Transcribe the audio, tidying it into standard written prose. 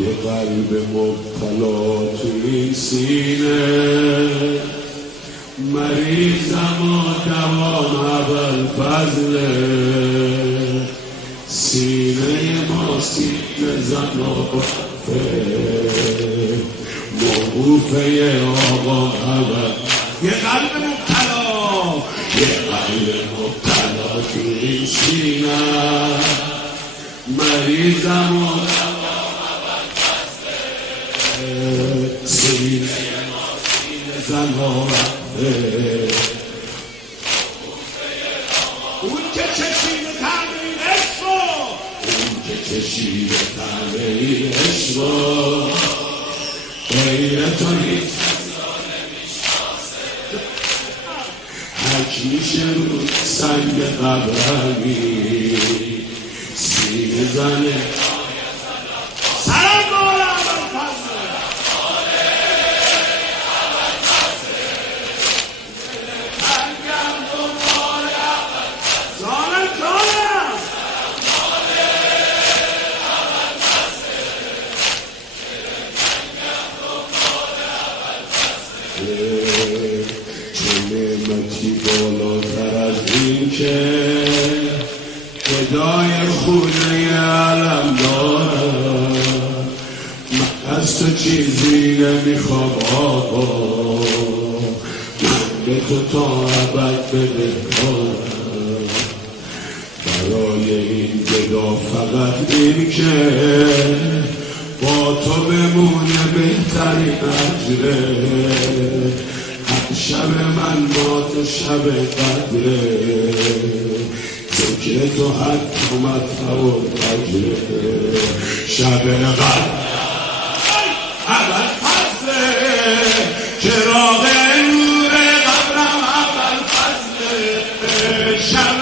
یه قلب مبتلا تو این سینه، مریضم و دوام اول فضله، سینه ما سینه زن و بفه، موقوفه آقا اول. یه قلب مبتلا، یه قلب مبتلا تو این سینه، مریضم و سینه ما سینه زن و بفه، اون که چشید تعمیر عشق، اون که چشید تعمیر عشق، غیر تو هیچ حک میشه رو سنگ قبرمی، سینه زنه سلام دولا اول فضله، سنگم دوباره اول فضله، جانم جانم اول فضله، سنگم دوباره اول فضله، چه نعمتی بالاتر از این که فدای خونه علم دارم، من از تو چیزی نمیخوام آقا، من به تو تا ابد بدهکارم، برای این گدا فقط این که با تو بمونه بهترین اجره، شب من با تو شب قدره، ذکر تو حتی مطلب و قدره، شب قدر اول فضله، چراغ نور قبرم اول فضله، شب